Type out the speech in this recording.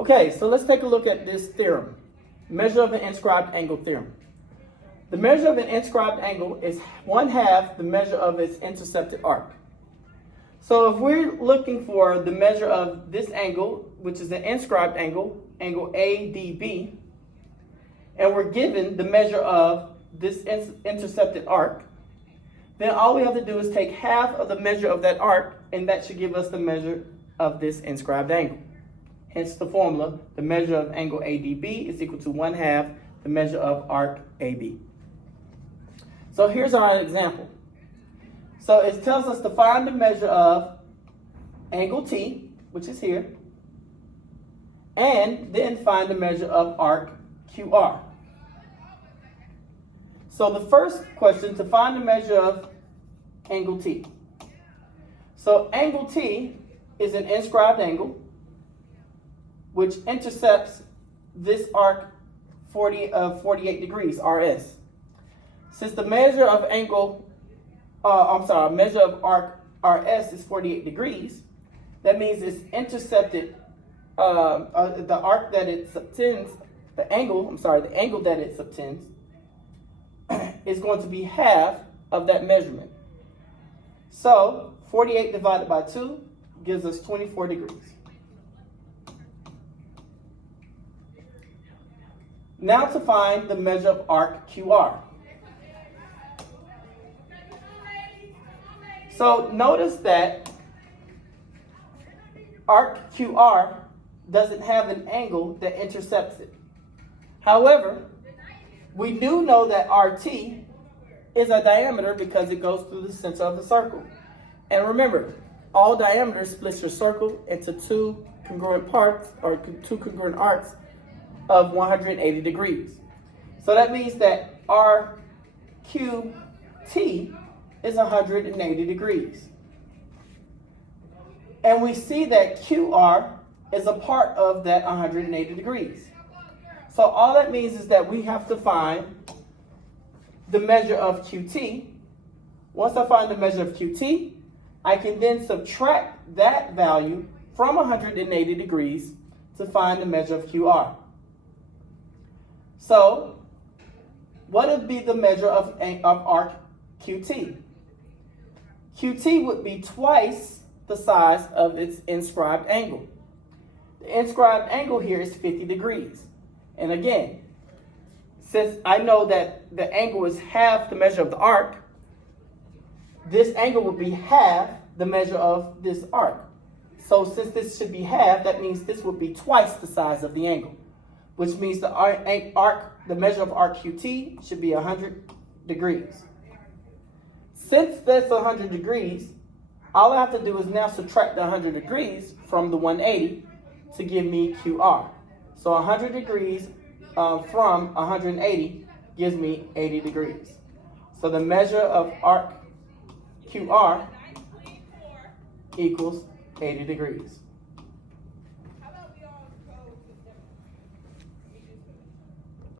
Okay, so let's take a look at this theorem. Measure of an inscribed angle theorem. The measure of an inscribed angle is 1/2 the measure of its intercepted arc. So if we're looking for the measure of this angle, which is an inscribed angle, angle ADB, and we're given the measure of this intercepted arc, then all we have to do is take half of the measure of that arc, and that should give us the measure of this inscribed angle. Hence the formula, the measure of angle ADB is equal to 1/2 the measure of arc AB. So here's our example. So it tells us to find the measure of angle T, which is here, and then find the measure of arc QR. So the first question, to find the measure of angle T. So angle T is an inscribed angle which intercepts this arc 48 degrees, RS. Since the measure of measure of arc RS is 48 degrees, that means it's intercepted, the arc that it subtends, the angle that it subtends is going to be half of that measurement. So 48 divided by 2 gives us 24 degrees. Now to find the measure of arc QR. So notice that arc QR doesn't have an angle that intercepts it. However, we do know that RT is a diameter because it goes through the center of the circle. And remember, all diameters split your circle into two congruent parts, or two congruent arcs of 180 degrees. So that means that RQT is 180 degrees. And we see that QR is a part of that 180 degrees. So all that means is that we have to find the measure of QT. Once I find the measure of QT, I can then subtract that value from 180 degrees to find the measure of QR. So what would be the measure of arc QT? QT would be twice the size of its inscribed angle. The inscribed angle here is 50 degrees. And again, since I know that the angle is half the measure of the arc, this angle would be half the measure of this arc. So since this should be half, that means this would be twice the size of the angle, which means the measure of arc QT should be 100 degrees. Since that's 100 degrees, all I have to do is now subtract the 100 degrees from the 180 to give me QR. So 100 degrees from 180 gives me 80 degrees. So the measure of arc QR equals 80 degrees.